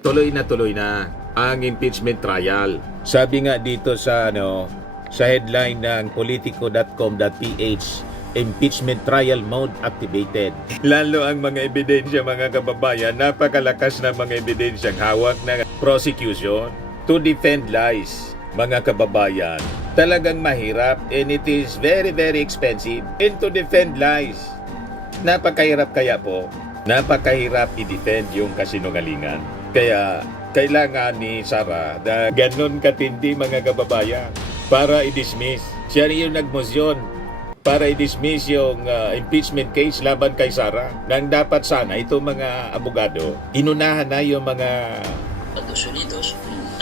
Tuloy na ang impeachment trial. Sabi nga dito sa sa headline ng politico.com.ph, impeachment trial mode activated. Lalo ang mga ebidensya, mga kababayan, napakalakas na mga ebidensyang hawak ng prosecution to defend lies. Mga kababayan, talagang mahirap and it is very very expensive and to defend lies. Napakahirap kaya po. Napakahirap i-defend yung kasinungalingan. Kaya kailangan ni Sara na ganun katindi, mga kababayan, para i-dismiss. Siya rin yung nagmosyon para i-dismiss yung impeachment case laban kay Sara. Nang dapat sana itong mga abogado, inunahan na yung mga Estados Unidos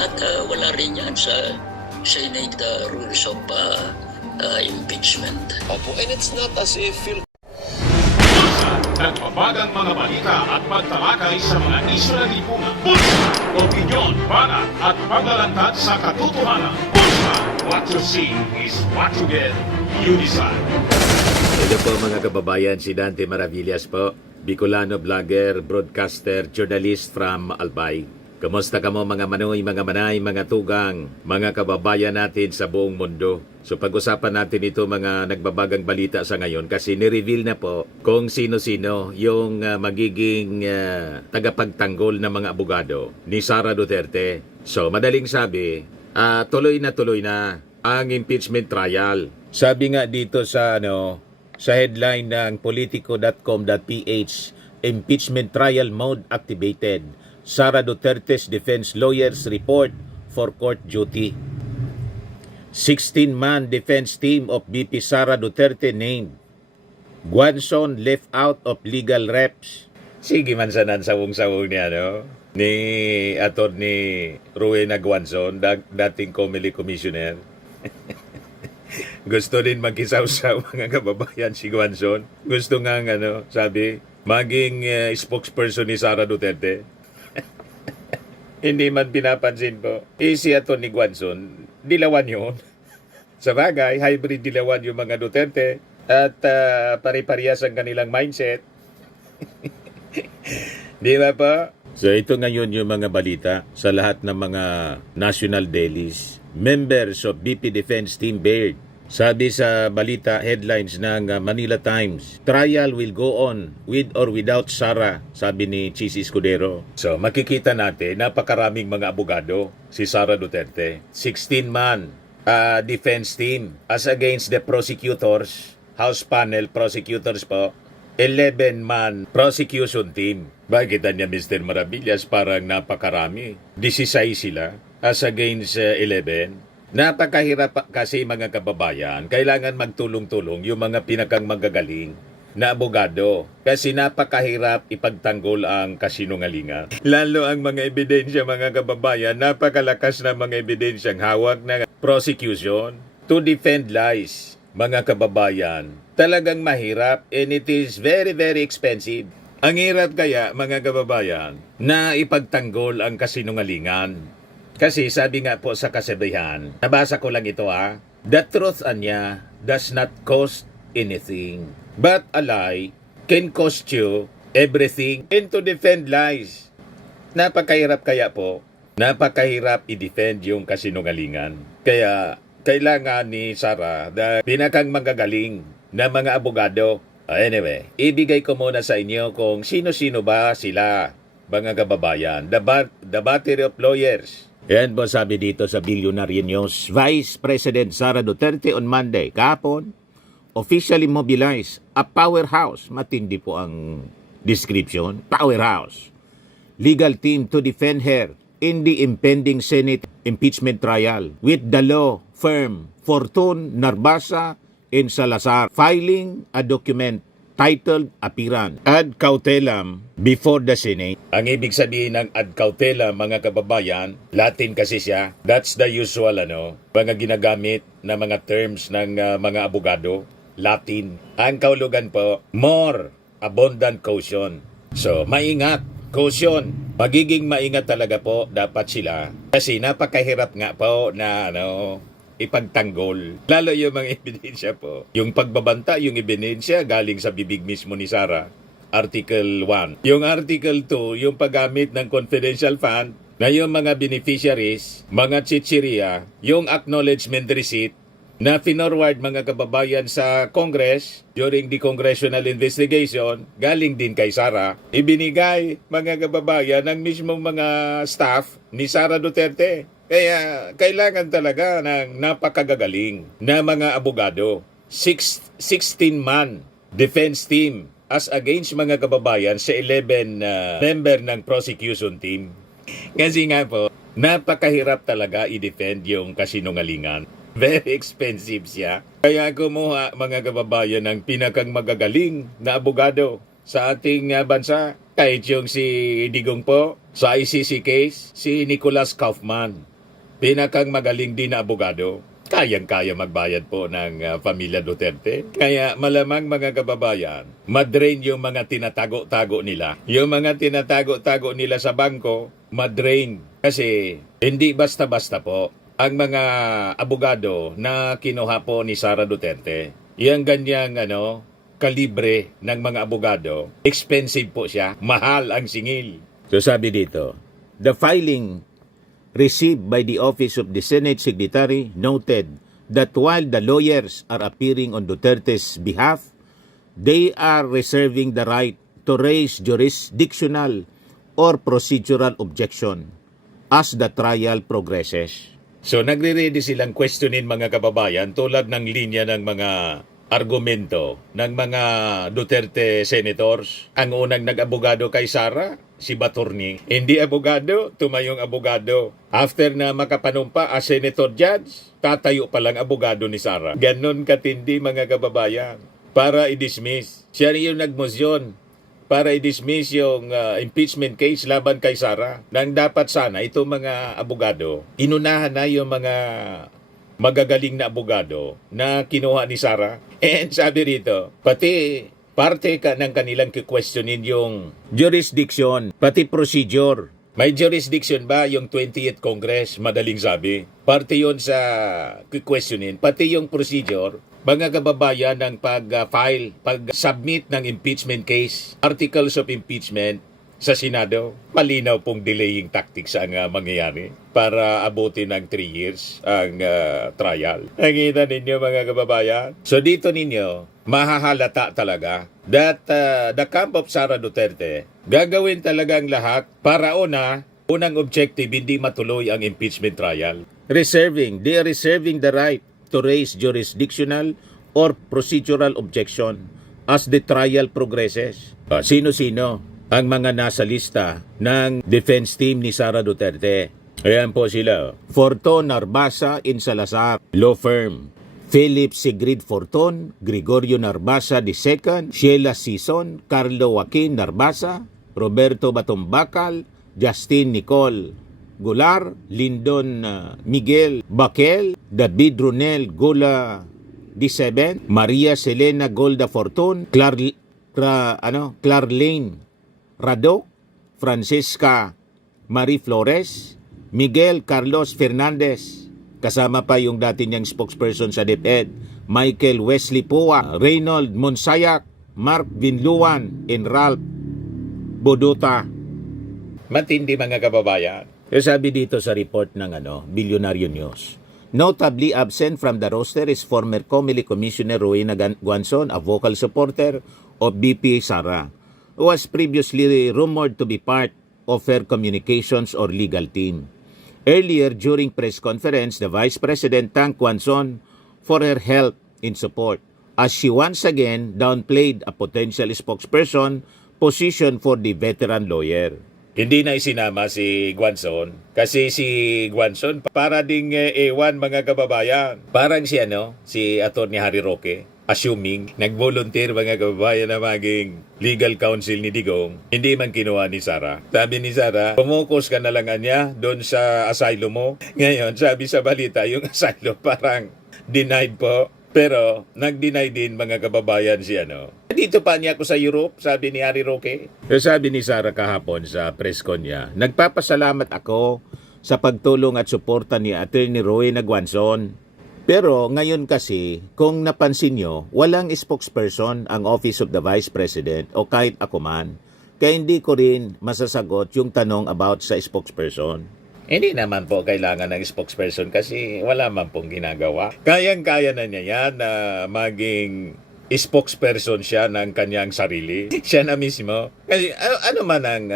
at wala rin yan sa Senate rules of impeachment. Opo, and it's not as if Nagbabagang mga balita at pagtalakay sa mga isyu ng lipunan. Bulsa! Opinyon, banat at paglalantad sa katotohanan. Bulsa! What you see is what you get. You decide. Ito po mga kababayan, si Dante Maravillas po, Bicolano vlogger, broadcaster, journalist from Albay. Kamusta ka mo mga manoy, mga manay, mga tugang, mga kababayan natin sa buong mundo? So pag-usapan natin ito mga nagbabagang balita sa ngayon kasi ni-reveal na po kung sino-sino yung magiging tagapagtanggol ng mga abogado ni Sara Duterte. So madaling sabi, tuloy na ang impeachment trial. Sabi nga dito sa sa headline ng politico.com.ph, impeachment trial mode activated. Sara Duterte's defense lawyers report for court duty. 16-man defense team of VP Sara Duterte named. Guanzon left out of legal reps. Sige man sanan sawong-sawong niya, ni Attorney Rowena Guanzon, dating COMELEC commissioner. Gusto din magkisawsaw mga kababayan si Guanzon. Gusto nga sabi, maging spokesperson ni Sara Duterte. Hindi man pinapansin po. Si Atty. Guanzon, dilawan yun. Sa bagay, hybrid dilawan yung mga Duterte at pare-parehas ang kanilang mindset. Di ba po? So ito ngayon yung mga balita sa lahat ng mga national dailies. Members of BP Defense Team Baird. Sabi sa balita headlines ng Manila Times, trial will go on with or without Sara, sabi ni Chis Escudero. So makikita natin, napakaraming mga abogado si Sara Duterte. 16-man defense team as against the prosecutors, House panel prosecutors po. 11-man prosecution team. Bakit niya Mr. Maravillas, parang napakarami. 16 sila as against 11. Napakahirap kasi mga kababayan, kailangan magtulong-tulong yung mga pinakang magagaling na abogado kasi napakahirap ipagtanggol ang kasinungalingan. Lalo ang mga ebidensya mga kababayan, napakalakas na mga ebidensyang hawak ng prosecution to defend lies. Mga kababayan, talagang mahirap and it is very very expensive. Ang hirap kaya mga kababayan na ipagtanggol ang kasinungalingan. Kasi sabi nga po sa kasabihan, nabasa ko lang ito the truth anya does not cost anything, but a lie can cost you everything. And to defend lies, napakahirap kaya po, napakahirap i-defend yung kasinungalingan. Kaya kailangan ni Sara na pinakang magagaling na mga abogado. Anyway, ibigay ko muna sa inyo kung sino-sino ba sila, mga kababayan, the battery of lawyers. Yan po sabi dito sa Billionaire News. Vice President Sara Duterte on Monday, kahapon, officially mobilized a powerhouse. Matindi po ang description. Powerhouse. Legal team to defend her in the impending Senate impeachment trial with the law firm Fortune, Narbasa, and Salazar filing a document titled Appearance ad cautelam before the Senate. Ang ibig sabihin ng ad cautelam mga kababayan, Latin kasi siya. That's the usual mga ginagamit na mga terms ng mga abogado, Latin. Ang kaulugan po, more abundant caution. So, maingat, caution. Magiging maingat talaga po dapat sila kasi napakahirap nga po na ipagtanggol. Lalo yung mga ebidensya po. Yung pagbabanta, yung ebidensya galing sa bibig mismo ni Sara. Article 1. Yung Article 2, yung paggamit ng confidential fund na yung mga beneficiaries, mga chichirya, yung acknowledgement receipt na finorward mga kababayan sa Congress during the congressional investigation, galing din kay Sara, ibinigay mga kababayan ng mismong mga staff ni Sara Duterte. Kaya kailangan talaga ng napakagagaling na mga abogado. 16-man defense team as against mga kababayan sa 11 member ng prosecution team. Kasi nga po, napakahirap talaga i-defend yung kasinungalingan. Very expensive siya. Kaya kumuha mga kababayan ng pinakang magagaling na abogado sa ating bansa. Kahit yung si Digong po, sa ICC case, si Nicholas Kaufman. Pinakang magaling din na abogado. Kayang-kaya magbayad po ng pamilya Duterte. Kaya malamang mga kababayan, madrain yung mga tinatago-tago nila. Yung mga tinatago-tago nila sa bangko, madrain. Kasi hindi basta-basta po ang mga abogado na kinuha po ni Sara Duterte. Yang ganyang kalibre ng mga abogado, expensive po siya, mahal ang singil. So sabi dito, the filing received by the Office of the Senate Secretary noted that while the lawyers are appearing on Duterte's behalf, they are reserving the right to raise jurisdictional or procedural objection as the trial progresses. So nagre-ready silang questionin mga kababayan tulad ng linya ng mga argumento ng mga Duterte senators. Ang unang nag-abogado kay Sara, si Baturni. Hindi abogado, tumayong abogado. After na makapanumpa as senator judge, tatayo pa lang abogado ni Sara. Ganon katindi mga kababayan. Para i-dismiss. Siya yung nagmosyon para i-dismiss yung impeachment case laban kay Sara. Nang dapat sana itong mga abogado, inunahan na yung mga magagaling na abogado na kinuha ni Sara. And sabi rito, pati parte ka ng kanilang questionin yung jurisdiction, pati procedure. May jurisdiction ba yung 20th Congress? Madaling sabi. Parte yun sa questionin, pati yung procedure. Mga kababayan ng pag-file, pag-submit ng impeachment case, articles of impeachment sa Senado, malinaw pong delaying tactics ang mangyayari para abutin ng 3 years ang trial. Nakita ninyo mga kababayan? So dito ninyo, mahahalata talaga that the camp of Sara Duterte gagawin talagang lahat para unang objective, hindi matuloy ang impeachment trial. They are reserving the right to raise jurisdictional or procedural objection as the trial progresses. Sino-sino ang mga nasa lista ng defense team ni Sara Duterte? Ayan po sila. Forton Narbasa in Salazar Law Firm. Philip Sigrid Forton, Gregorio Narbasa II, Sheila Sison, Carlo Joaquin Narbasa, Roberto Batumbacal, Justin Nicole Gular, Lindon Miguel Baquel, David Runel Gola D7, Maria Selena Golda Fortun, Clarlene Rado, Francisca Marie Flores, Miguel Carlos Fernandez, kasama pa yung dati niyang spokesperson sa DepEd, Michael Wesley Pua, Reynold Monsayak, Mark Vinluan, and Ralph Boduta. Matindi mga kababayan. Sabi dito sa report ng Bilyonaryo News. Notably absent from the roster is former COMELEC Commissioner Rowena Guanzon, a vocal supporter of BP Sara, who was previously rumored to be part of her communications or legal team. Earlier, during press conference, the Vice President thanked Guanzon for her help in support, as she once again downplayed a potential spokesperson position for the veteran lawyer. Hindi na isinama si Guanzon kasi si Guanzon para ding ewan mga kababayan. Parang si Atty. Harry Roque, assuming nag-volunteer mga kababayan na maging legal counsel ni Digong, hindi man kinuha ni Sara. Sabi ni Sara, pumukus ka na lang niya doon sa asylum mo. Ngayon, sabi sa balita, yung asylum parang denied po. Pero nag-deny din mga kababayan si Dito pa niya ako sa Europe, sabi ni Harry Roque. Sabi ni Sara kahapon sa press con niya, nagpapasalamat ako sa pagtulong at suporta ni Atty. Rowena Guanzon Pero ngayon kasi, kung napansin nyo, walang spokesperson ang Office of the Vice President o kahit ako man. Kaya hindi ko rin masasagot yung tanong about sa spokesperson. Hindi naman po kailangan ng spokesperson kasi wala man pong ginagawa. Kayang-kaya na niya yan na maging spokesperson siya ng kanyang sarili. Siya na mismo. Kasi ano man ang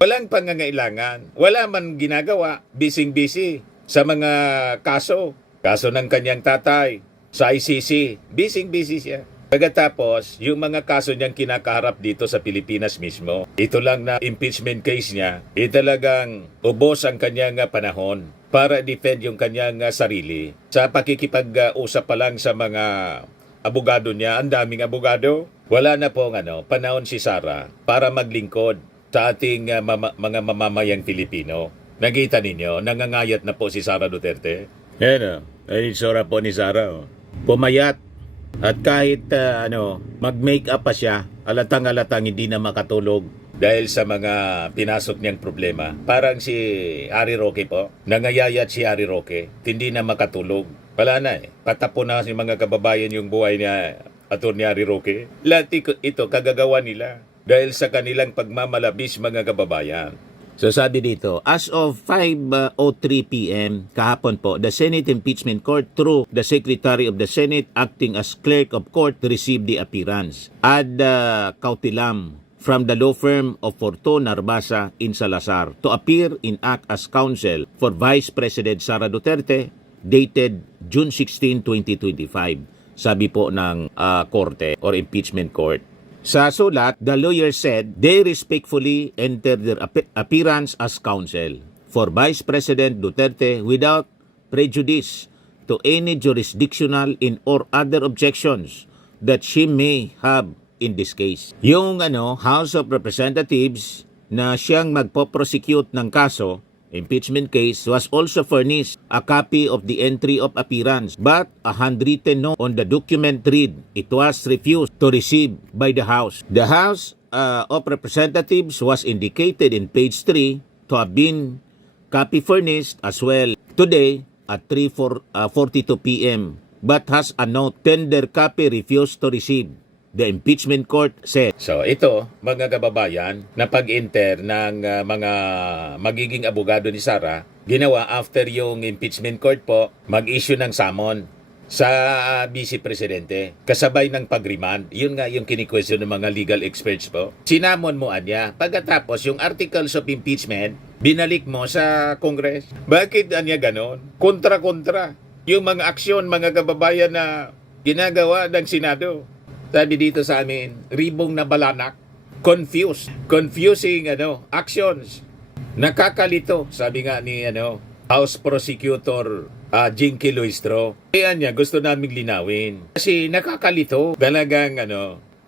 walang pangangailangan. Wala man ginagawa. Busy-busy sa mga kaso. Kaso ng kanyang tatay sa ICC. Busy-busy siya. Pagkatapos, yung mga kaso niyang kinakaharap dito sa Pilipinas mismo, ito lang na impeachment case niya, talagang ubos ang kanyang panahon para defend yung kanyang sarili. Sa pakikipag-usap pa lang sa mga abogado niya, ang daming abogado. Wala na pong panahon si Sara para maglingkod sa ating mga mamamayang Pilipino. Nakita ninyo, nangangayat na po si Sara Duterte. Yan ay sura po ni Sara. Pumayat. At kahit mag-make up pa siya, alatang-alatang hindi na makatulog dahil sa mga pinasok niyang problema. Parang si Harry Roque po. Nangayayat si Harry Roque. Hindi na makatulog. Wala na Patapo na si mga kababayan yung buhay niya Atty. Harry Roque. Lahat ito kagagawa nila dahil sa kanilang pagmamalabis mga kababayan. So sabi dito, as of 5:03 p.m. kahapon po, the Senate Impeachment Court through the Secretary of the Senate acting as Clerk of Court received the appearance ad cautilam from the law firm of Fortun Narbasa in Salazar to appear in act as counsel for Vice President Sara Duterte dated June 16, 2025. Sabi po ng korte or impeachment court. Sa sulat, the lawyer said they respectfully entered their appearance as counsel for Vice President Duterte without prejudice to any jurisdictional in or other objections that she may have in this case. Yung House of Representatives na siyang magpo-prosecute ng kaso, impeachment case, was also furnished a copy of the entry of appearance, but a handwritten note on the document read it was refused to receive by the House. The House of Representatives was indicated in page 3 to have been copy furnished as well today at 3:42 p.m. but has a note tender copy refused to receive. The impeachment court said. So ito, mga kababayan, na pag-enter ng mga magiging abogado ni Sara, ginawa after yung impeachment court po, mag-issue ng summon sa Vice Presidente, kasabay ng pag-remand. Yun nga yung kini-question ng mga legal experts po. Sinamon mo anya, pagkatapos yung articles of impeachment, binalik mo sa Congress. Bakit anya ganon? Kontra-kontra. Yung mga aksyon, mga kababayan na ginagawa ng Senado. Sabi dito sa amin, ribong na balanak, confusing actions. Nakakalito, sabi nga ni House Prosecutor Jinky Luistro. Kaya niya gusto naming linawin. Kasi nakakalito, talagang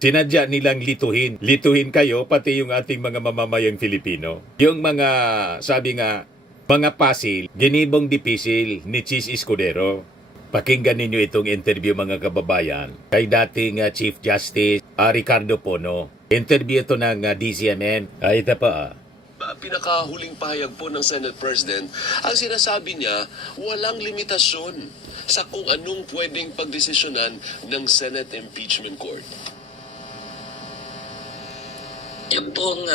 sinadya nilang lituhin kayo pati yung ating mga mamamayang Filipino. Yung mga sabi nga mga pasil, ginibong dipisil ni Chis Escudero. Pakinggan ninyo itong interview mga kababayan kay dating Chief Justice Ricardo Pono. Interview ito ng DZMM. Ito pa Pinakahuling pahayag po ng Senate President, ang sinasabi niya, walang limitasyon sa kung anong pwedeng pagdesisyonan ng Senate Impeachment Court. Yung pong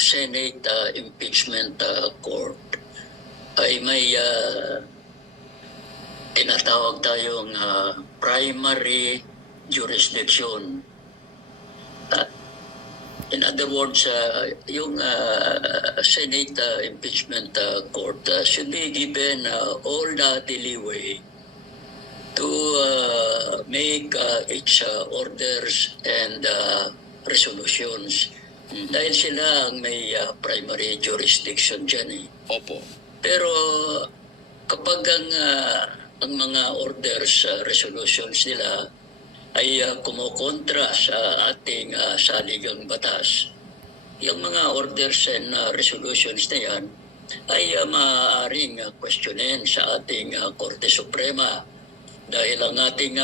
Senate Impeachment Court ay may tinatawag tayong primary jurisdiction. In other words, yung Senate Impeachment Court should be given all the leeway to make its orders and resolutions. Dahil sila ang may primary jurisdiction dyan Opo. Pero kapag ang mga orders, resolutions nila ay kumukontra sa ating saligang batas, yung mga orders and resolutions na yan ay maaaring questionin sa ating Korte Suprema. Dahil ang ating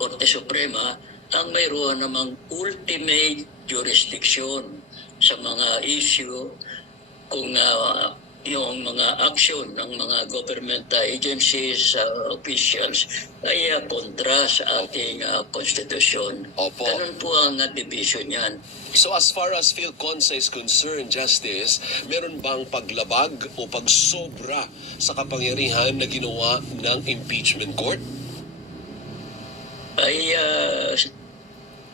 Korte Suprema ang mayroon namang ultimate jurisdiction sa mga issue kung yung mga action ng mga government agencies, officials ay kontra sa ating konstitusyon. Opo. Ganun po ang division yan. So as far as PhilConsa is concerned, Justice, meron bang paglabag o pagsobra sa kapangyarihan na ginawa ng impeachment court? Ay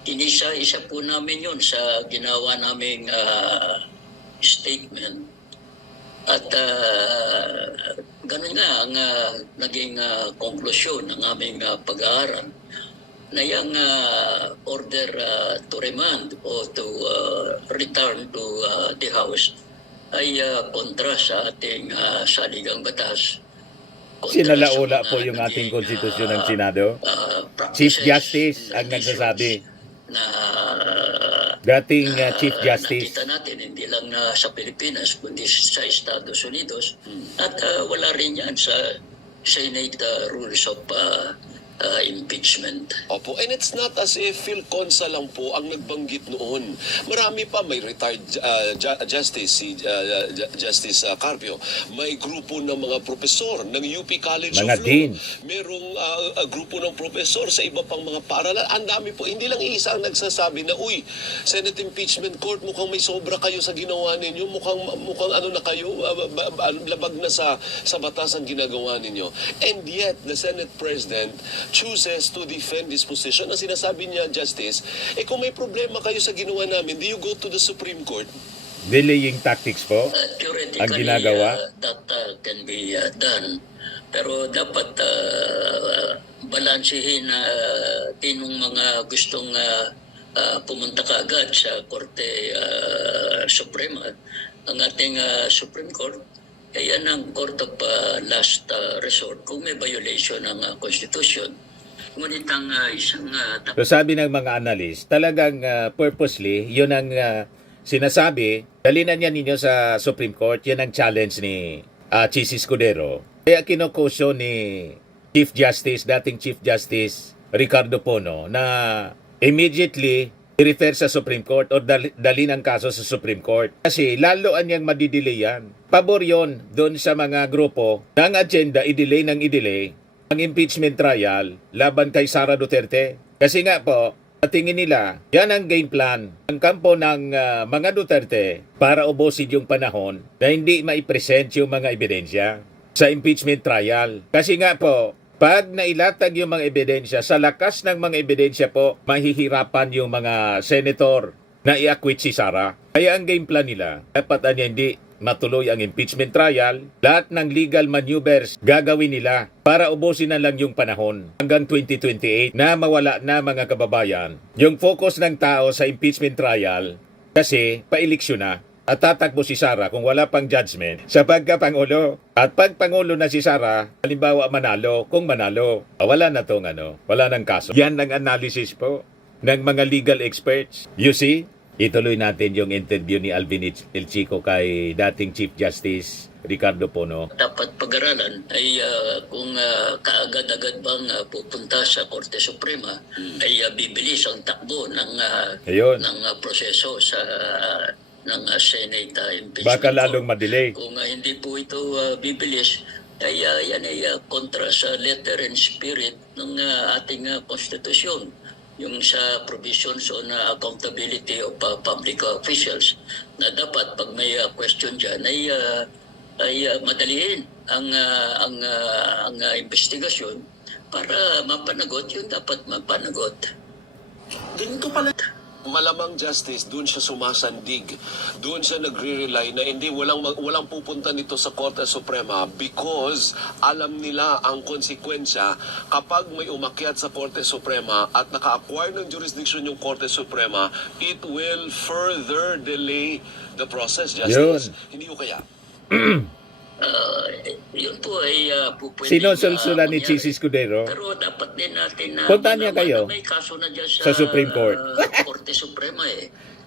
inisa-isa po namin yun sa ginawa naming statement. At ganun nga ang naging konklusyon ng aming pag-aaral na yung order to remand o to return to the House ay kontra sa ating saligang batas. Kontra Sinalaula sa mga po yung ating naging, konstitusyon ng Senado. Chief practices, Justice ang traditions nagsasabi. Na Dating Chief Justice. nakita natin hindi lang sa Pilipinas kundi sa Estados Unidos at wala rin yan sa Senate rules of impeachment. Opo, and it's not as if PhilConsa lang po ang nagbanggit noon. Marami pa, may retired Justice Carpio. May grupo ng mga profesor ng UP College Mga of Law. dean. Merong grupo ng profesor sa iba pang mga paaralan. Ang dami po, hindi lang isa ang nagsasabi na, uy, Senate Impeachment Court, mukhang may sobra kayo sa ginawa ninyo. Mukhang ano na kayo, labag na sa batas ang ginagawa ninyo. And yet, the Senate President chooses to defend this position. Ang sinasabi niya, Justice, kung may problema kayo sa ginawa namin, do you go to the Supreme Court? Delaying tactics po Theoretically, ang ginagawa. that can be done. Pero dapat balansehin din ng mga gustong pumunta kaagad sa Korte Suprema. Ang ating Supreme Court, yan ang court of last resort kung may violation ng Constitution. Ngunit ang isang So sabi ng mga analyst, talagang purposely, yun ang sinasabi, dalinan niya ninyo sa Supreme Court, yun ang challenge ni Chis Escudero. Kaya kinokosyo ni dating Chief Justice Ricardo Pono na immediately i-refer sa Supreme Court o dalhin ang kaso sa Supreme Court. Kasi lalo anyang madidilay yan. Pabor yon doon sa mga grupo ng agenda, i-delay ang impeachment trial laban kay Sara Duterte. Kasi nga po, tingin nila, yan ang game plan ng kampo ng mga Duterte para ubusin yung panahon na hindi maipresent yung mga ebidensya sa impeachment trial. Kasi nga po, pag nailatag yung mga ebidensya, sa lakas ng mga ebidensya po, mahihirapan yung mga senator na i-acquit si Sara. Kaya ang game plan nila, dapat hindi matuloy ang impeachment trial, lahat ng legal maneuvers gagawin nila para ubusin na lang yung panahon hanggang 2028 na mawala na mga kababayan. Yung focus ng tao sa impeachment trial kasi pa-eleksyon na. At tatakbo si Sara kung wala pang judgment sa pagkapangulo. At pag pangulo na si Sara, halimbawa manalo, kung manalo, wala na tong wala nang kaso. Yan ang analysis po ng mga legal experts. You see, ituloy natin yung interview ni Alvin El Chico kay dating Chief Justice Ricardo Pono. dapat pag-aralan ay kung kaagad-agad bang pupunta sa Korte Suprema ay bibilis ang takbo ng Ayun. ng proseso sa ng Senate impeachment. Baka lalong Court. madelay. Kung hindi po ito bibilis, ay yan ay kontra sa letter and spirit ng ating konstitusyon. Yung sa provisions on accountability of public officials na dapat pag may question dyan ay madaliin ang investigasyon para mapanagot yung dapat mapanagot. Ganito pala. Malamang, Justice, doon siya sumasandig. Doon siya nagre-rely na hindi walang pupunta nito sa Korte Suprema because alam nila ang konsekwensya kapag may umakyat sa Korte Suprema at naka-acquire ng jurisdiction yung Korte Suprema, it will further delay the process, Justice. Hindi ko kaya. Yun po ay pupwede Sinusulsulan ni Chis Escudero. Pero dapat din natin na Puntahan niya kayo may kaso na dyan sa Supreme Court. Korte Suprema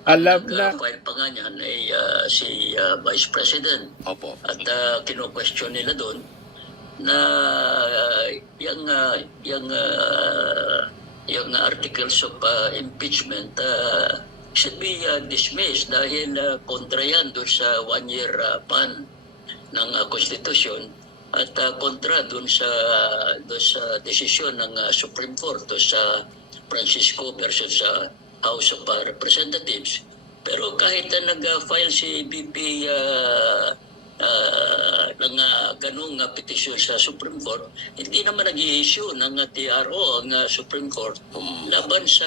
Alam na. File pa nga niyan ay si Vice President. Opo. At kino-question nila doon na yung articles of impeachment should be dismissed dahil kontra yan doon sa one-year ban. ng konstitusyon at kontra doon sa desisyon ng Supreme Court doon sa Francisco versus sa House of Representatives. Pero kahit na nag-file si BP ng ganung petisyon sa Supreme Court, hindi naman nag-i-issue ng TRO ang Supreme Court laban sa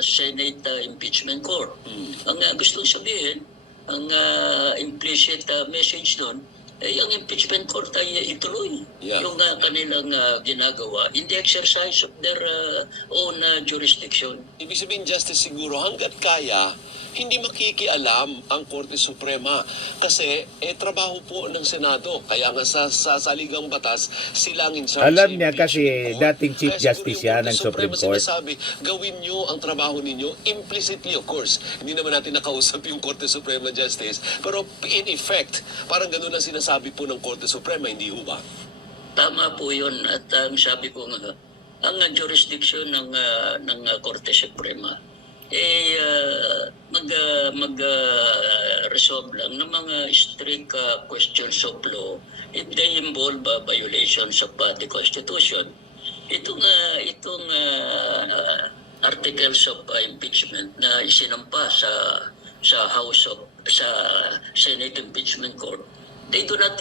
Senate Impeachment Court. Ang gustong sabihin, ang implicit message doon, ang impeachment court ay ituloy yung kanilang ginagawa in the exercise of their own jurisdiction. Ibig sabihin, Justice, siguro hanggat kaya, hindi makikialam ang Korte Suprema kasi trabaho po ng Senado. Kaya nga sa saligang batas, sila ang in charge. Alam sa niya kasi impeachment court. dating Chief Kaya Justice siguro yan yung ng Korte Supreme Suprema Court. sinasabi, gawin nyo ang trabaho ninyo implicitly, of course. Hindi naman natin nakausap yung Korte Suprema Justice. Pero in effect, parang ganun ang sinasabi po ng Korte Suprema, hindi ho ba? Tama po yun. At ang sabi ko nga, ang jurisdiction ng Korte Suprema mag-resolve lang ng mga strict questions of law if they involve violations of the Constitution. Itong articles of impeachment na isinampa sa Senate Impeachment Court, they do not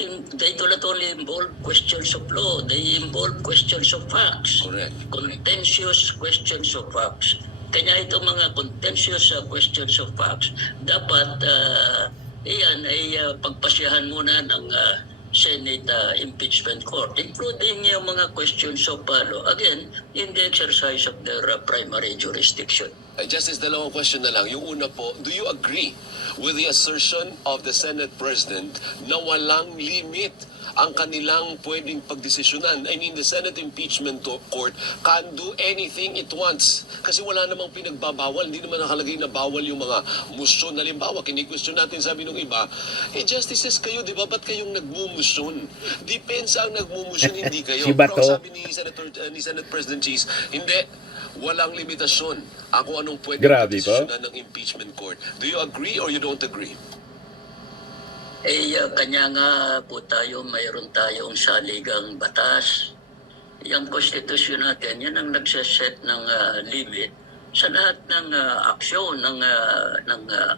only involve questions of law, they involve questions of facts. Correct. Contentious questions of facts. Kaya itong mga contentious questions of facts, dapat iyan ay pagpasyahan muna ng Senate Impeachment Court, including yung mga questions of law, again, in the exercise of their primary jurisdiction. Justice, dalawang question na lang. Yung una po, do you agree with the assertion of the Senate President na walang limit ang kanilang pwedeng pagdesisyonan? I mean, the Senate Impeachment Court can do anything it wants. Kasi wala namang pinagbabawal. Hindi naman nakalagay na bawal yung mga musyon. Halimbawa, kini-question natin, sabi nung iba, justices kayo, di ba? Ba't kayong nagmumusyon? Depensa ang nagmumusyon, hindi kayo. Si Bato. Pero ang sabi ni Senate President Cheese, hindi, walang limitasyon ako anong pwedeng Grabe po. pagdesisyonan ng impeachment court. Do you agree or you don't agree? Kanya nga po mayroon tayong saligang batas. Yung konstitusyon natin, yan ang nagsaset ng limit sa lahat ng aksyon ng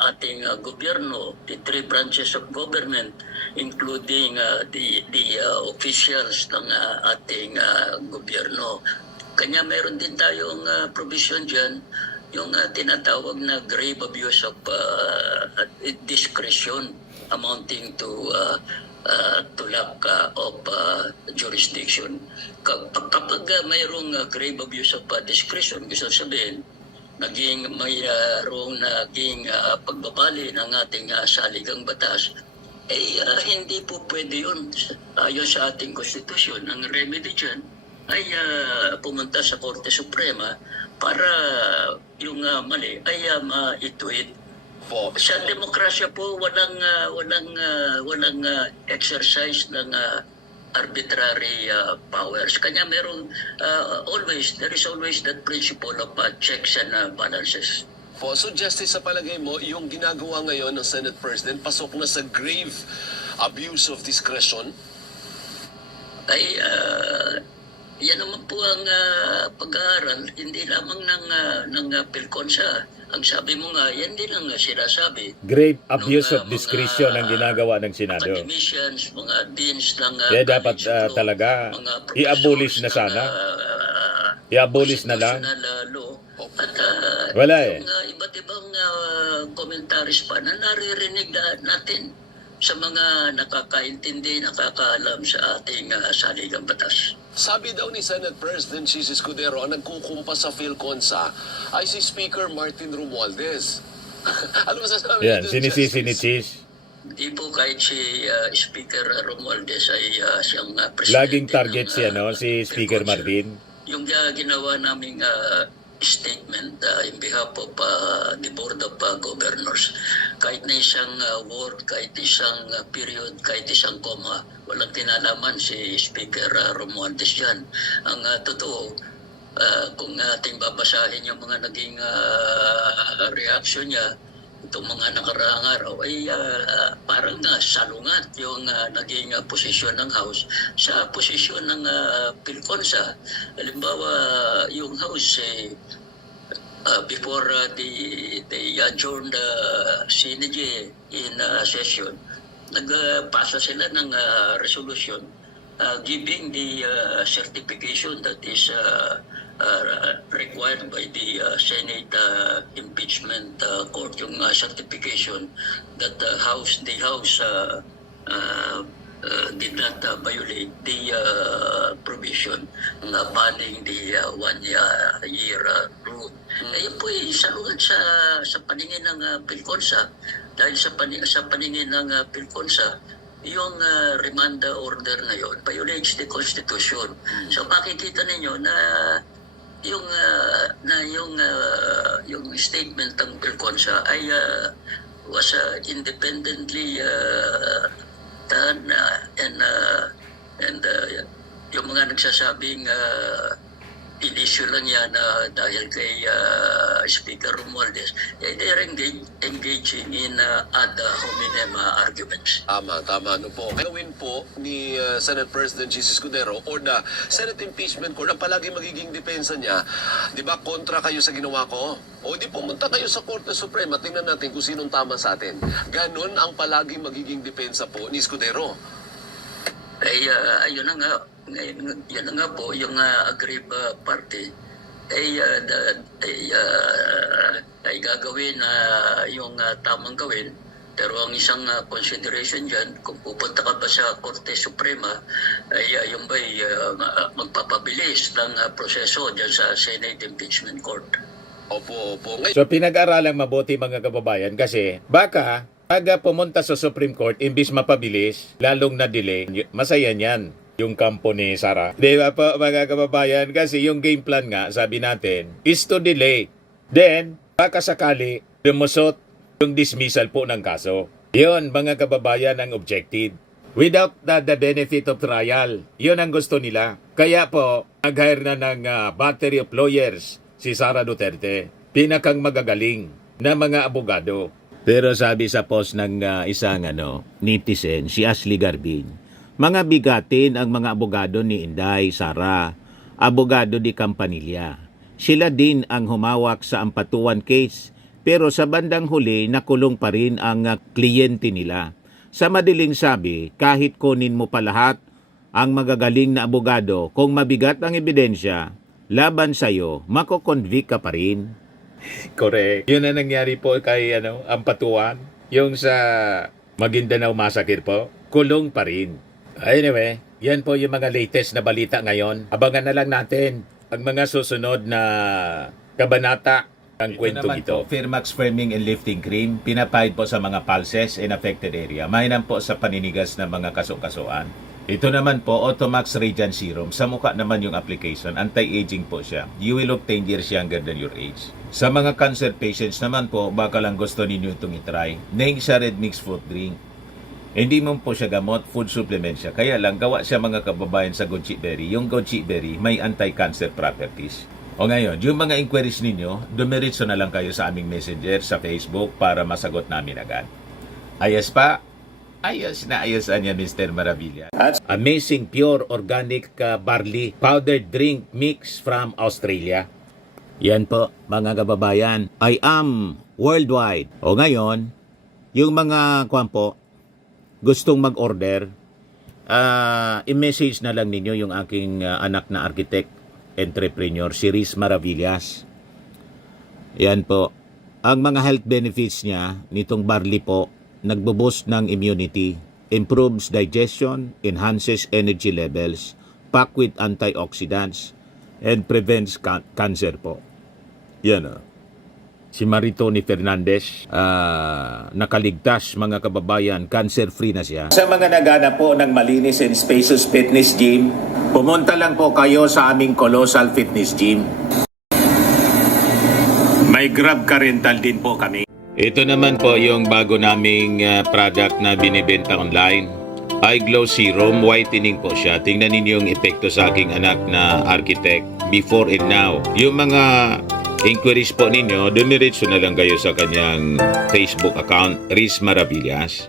ating gobyerno, the three branches of government, including the officials ng ating gobyerno. Kanya mayroon din tayong provision dyan, yung tinatawag na grave abuse of discretion amounting to lack of jurisdiction. Kapag mayroong grave abuse of discretion, gusto sabihin, mayroong naging pagbabali ng ating saligang batas, hindi po pwede yun. Ayon sa ating konstitusyon, ang remedy dyan ay pumunta sa Korte Suprema para yung mali ay maituwid. Sa demokrasya po, walang exercise ng arbitrary powers. Kanya there is always that principle of checks and balances. So Justice, sa palagay mo, yung ginagawa ngayon ng Senate President, pasok na sa grave abuse of discretion? Yan naman po ang pag-aaral, hindi lamang ng PhilConsa. Ang sabi mo nga, yan din ang sinasabi. Grave abuse of discretion ang ginagawa ng Senado. Academicians, mga deans ng Kaya dapat talaga i-abolish na sana. I-abolish na lang. At Wala yung iba't ibang commentaries pa na naririnig natin sa mga nakakaintindi, nakakaalam sa ating saligang batas. Sabi daw ni Senate President Chis Escudero, ang nagkukumpas sa PhilConsa ay si Speaker Martin Romualdez. Ano masasabi Yan, doon, sinisisi ni Justice? Cheese. Di po kahit si Speaker Romualdez ay siyang presidente. Laging target siya, no? Si Speaker Martin. Yung ginawa naming statement in behalf of the Board of Governors, kahit na isang word, kahit isang period, kahit isang comma, walang kinalaman si Speaker Romualdez yan. Ang totoo, kung ating babasahin yung mga naging reaction niya, itong mga nakaraang araw ay parang salungat yung naging posisyon ng House sa posisyon ng Pilconsa. Halimbawa, yung House before they adjourned CNG in session, nagpasa sila ng resolution giving the certification that is required by the Senate Impeachment Court, yung certification that the House did not violate the provision banning the 1 year rule. Ngayon po ay salungat sa paningin ng Pilconsa, dahil sa paningin ng Pilconsa, yung remand order na yon violates the Constitution. So makikita ninyo na yung statement ng Pilconsa ay was independently done and yung mga nagsasabing in-issue lang yan dahil kay Speaker Romualdez, they're engaging in ad hominem arguments. Tama. Ano po? Gawin po ni Senate President Jesus Escudero or the Senate Impeachment Court, ang palagi magiging depensa niya, di ba, kontra kayo sa ginawa ko? O di pumunta kayo sa Korte Suprema, tingnan natin kung sinong tama sa atin. Ganon ang palagi magiging depensa po ni Escudero. Ay, ayun na nga. Ngayon, yun na nga po, yung aggrieved party ay gagawin yung tamang gawin. Pero ang isang consideration dyan, kung pupunta ka ba sa Korte Suprema, ay yung ba'y magpapabilis ng proseso dyan sa Senate Impeachment Court. Opo. So pinag-aralang mabuti mga kababayan kasi baka pag pumunta sa Supreme Court, imbis mapabilis, lalong na-delay, masaya niyan yung kampo ni Sara. Di ba po mga kababayan? Kasi yung game plan nga, sabi natin, is to delay. Then, baka sakali, lumusot yung dismissal po ng kaso. Yun mga kababayan ang objective. Without the benefit of trial. Yun ang gusto nila. Kaya po, nag-hire na ng battery of lawyers si Sara Duterte. Pinakang magagaling na mga abogado. Pero sabi sa post ng isang netizen, si Ashley Garbin, mga bigatin ang mga abogado ni Inday Sara, abogado di Campanilla. Sila din ang humawak sa ampatuan case, pero sa bandang huli nakulong pa rin ang kliyente nila. Sa madaling sabi, kahit kunin mo pa lahat ang magagaling na abogado, kung mabigat ang ebidensya, laban sa'yo, mako-convict ka pa rin. Correct. Yun ang nangyari po kay ampatuan. Yung sa Maguindanao Massacre po, kulong pa rin. Anyway, yan po yung mga latest na balita ngayon. Abangan na lang natin ang mga susunod na kabanata ng kwento ito. Firmax Firming and Lifting Cream, pinapahid po sa mga pulses in affected area. Mainam po sa paninigas ng mga kaso-kasuan. Ito naman po, Automax Radiant Serum. Sa mukha naman yung application, anti-aging po siya. You will look 10 years younger than your age. Sa mga cancer patients naman po, baka lang gusto ninyo itong itry. Nengsa Red Mix Fruit Drink. Hindi mo po siya gamot, food supplement siya. Kaya lang, gawa siya mga kababayan sa goji berry. Yung goji berry may anti-cancer properties. O ngayon, yung mga inquiries ninyo, dumiritso na lang kayo sa aming messenger sa Facebook para masagot namin agad. Ayos pa? Ayos na ayos niya, Mr. Maravilla. Amazing pure organic barley powdered drink mix from Australia. Yan po, mga kababayan. I am worldwide. O ngayon, yung mga gustong mag-order, i-message na lang ninyo yung aking anak na architect, entrepreneur, si Riz Maravillas. Yan po. Ang mga health benefits niya, nitong barley po, nagbo-boost ng immunity, improves digestion, enhances energy levels, packed with antioxidants, and prevents cancer po. Yan Si Maritoni Fernandez, nakaligtas mga kababayan, cancer-free na siya. Sa mga nagana po ng malinis and spacious fitness gym, pumunta lang po kayo sa aming Colossal Fitness Gym. May Grab ka rental din po kami. Ito naman po yung bago naming product na binibenta online. Eye Glow Serum, whitening po siya. Tingnan ninyo yung epekto sa aking anak na architect before and now. Yung mga inquiries po ninyo, dumiretso na lang kayo sa kanyang Facebook account, Riz Maravillas.